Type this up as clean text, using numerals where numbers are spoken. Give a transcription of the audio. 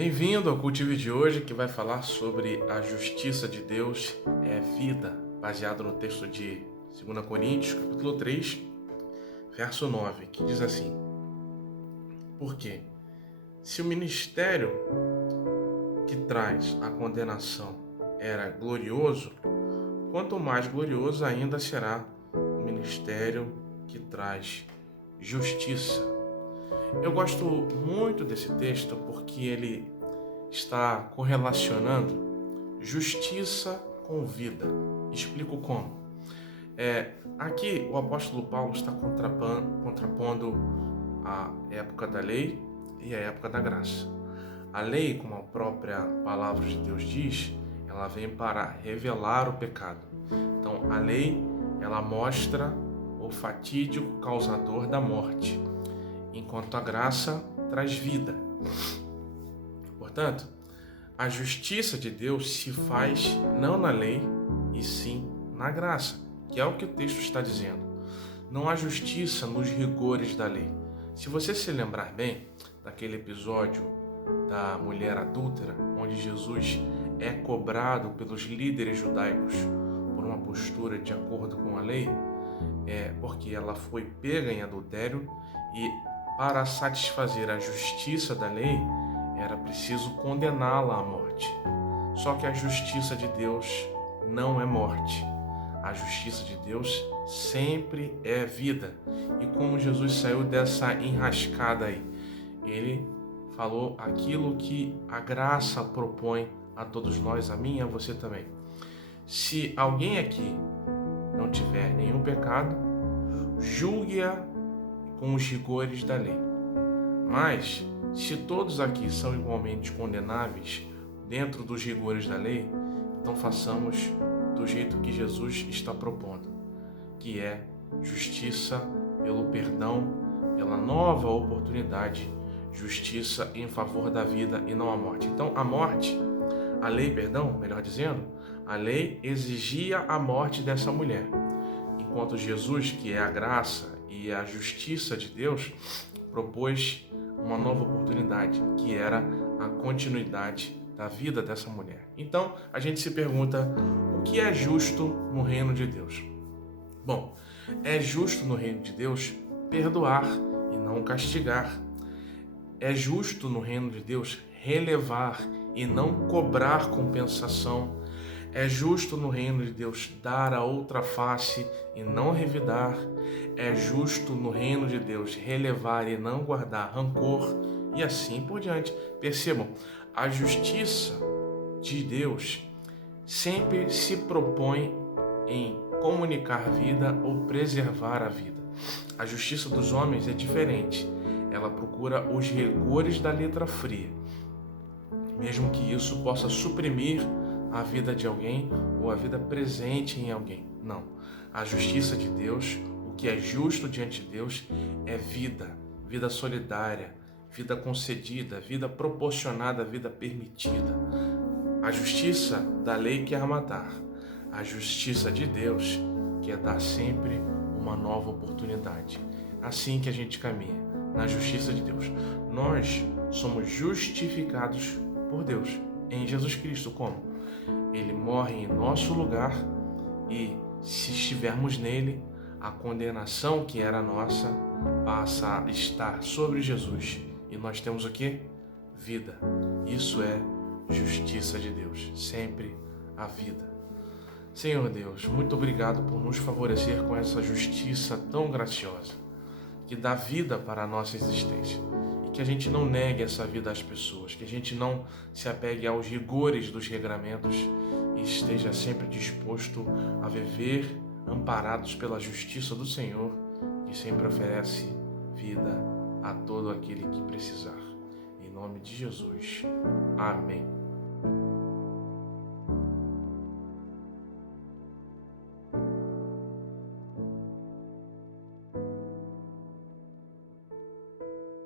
Bem-vindo ao Cultivo de hoje, que vai falar sobre a justiça de Deus é vida, baseado no texto de 2 Coríntios, capítulo 3, verso 9, que diz assim: Porque se o ministério que traz a condenação era glorioso, quanto mais glorioso ainda será o ministério que traz justiça. Eu gosto muito desse texto porque ele está correlacionando justiça com vida. Explico como. Aqui o apóstolo Paulo está contrapondo a época da lei e a época da graça. A lei, como a própria palavra de Deus diz, ela vem para revelar o pecado. Então, a lei, ela mostra o fatídico causador da morte, enquanto a graça traz vida. Portanto, a justiça de Deus se faz não na lei, e sim na graça, que é o que o texto está dizendo. Não há justiça nos rigores da lei. Se você se lembrar bem daquele episódio da mulher adúltera, onde Jesus é cobrado pelos líderes judaicos por uma postura de acordo com a lei, porque ela foi pega em adultério e, para satisfazer a justiça da lei, era preciso condená-la à morte. Só que a justiça de Deus não é morte. A justiça de Deus sempre é vida. E como Jesus saiu dessa enrascada aí, ele falou aquilo que a graça propõe a todos nós, a mim e a você também. Se alguém aqui não tiver nenhum pecado, julgue-a com os rigores da lei. Mas, se todos aqui são igualmente condenáveis dentro dos rigores da lei, então façamos do jeito que Jesus está propondo, que é justiça pelo perdão, pela nova oportunidade, justiça em favor da vida e não a morte. Então, a lei, melhor dizendo, a lei exigia a morte dessa mulher, enquanto Jesus, que é a graça e a justiça de Deus, propôs uma nova oportunidade, que era a continuidade da vida dessa mulher. Então, a gente se pergunta, o que é justo no reino de Deus? Bom, é justo no reino de Deus perdoar e não castigar. É justo no reino de Deus relevar e não cobrar compensação. É justo no reino de Deus dar a outra face e não revidar. É justo no reino de Deus relevar e não guardar rancor, e assim por diante. Percebam, a justiça de Deus sempre se propõe em comunicar vida ou preservar a vida. A justiça dos homens é diferente. Ela procura os rigores da letra fria, mesmo que isso possa suprimir a vida de alguém ou a vida presente em alguém. Não. A justiça de Deus, o que é justo diante de Deus, é vida, vida solidária, vida concedida, vida proporcionada, vida permitida. A justiça da lei quer matar. A justiça de Deus quer dar sempre uma nova oportunidade. Assim que a gente caminha na justiça de Deus. Nós somos justificados por Deus em Jesus Cristo. Como? Ele morre em nosso lugar e, se estivermos nele, a condenação que era nossa passa a estar sobre Jesus. E nós temos o quê? Vida. Isso é justiça de Deus. Sempre a vida. Senhor Deus, muito obrigado por nos favorecer com essa justiça tão graciosa, que dá vida para a nossa existência. E que a gente não negue essa vida às pessoas, que a gente não se apegue aos rigores dos regramentos e esteja sempre disposto a viver amparados pela justiça do Senhor, que sempre oferece vida a todo aquele que precisar. Em nome de Jesus. Amém.